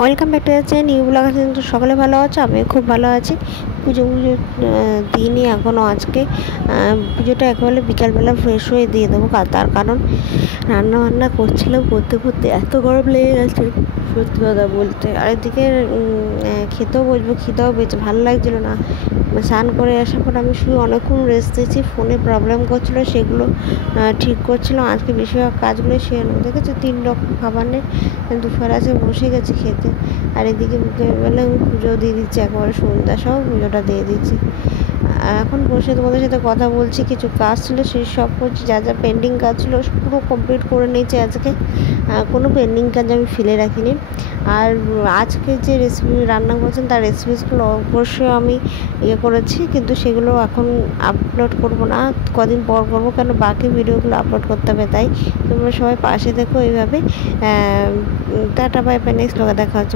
Welcome back to the channel new blog. আছে তো সকলে ভালো আছো, আমি খুব ভালো আছি। পুজো দিইনি এখনও। আজকে পুজোটা একেবারে বিকালবেলা ফ্রেশ হয়ে দিয়ে দেবো। তার কারণ রান্না করছিলাম, করতে করতে এত গরম লেগে গেছে সত্যি কথা বলতে। আর এদিকে খেতেও বসবো, খিদেও পেয়েছে, ভালো লাগছিলো না। স্নান করে আসার পর আমি শুধু অনেকক্ষণ রেস্ট দিয়েছি, ফোনে প্রবলেম করছিলো, সেগুলো ঠিক করছিলাম। আজকে বেশিরভাগ কাজগুলো সেরে নেবো। দেখেছো 3 রকম খাবার নেই, দুপুর আছে বসে গেছি খেতে। আর এদিকে বিকেলবেলা আমি পুজো দিয়ে দিচ্ছি, একেবারে সন্ধ্যা সহ পুজোটা দিয়ে দিচ্ছি। এখন বসে তোমাদের সাথে কথা বলছি। কিছু কাজ ছিল সেই সব করছি, যা যা পেন্ডিং কাজ ছিল পুরো কমপ্লিট করে নিয়েছি আজকে। কোনো পেন্ডিং কাজ আমি ফেলে রাখিনি। আর আজকে যে রেসিপি রান্না করছেন তার রেসিপিসগুলো অবশ্যই আমি করেছি, কিন্তু সেগুলো এখন আপলোড করব না, কদিন পর করবো, কেন বাকি ভিডিওগুলো আপলোড করতে হবে। তাই তোমরা সবাই পাশে দেখো এইভাবে। টাটা বাই বাই, নেক্সট ব্লগে দেখা হচ্ছে।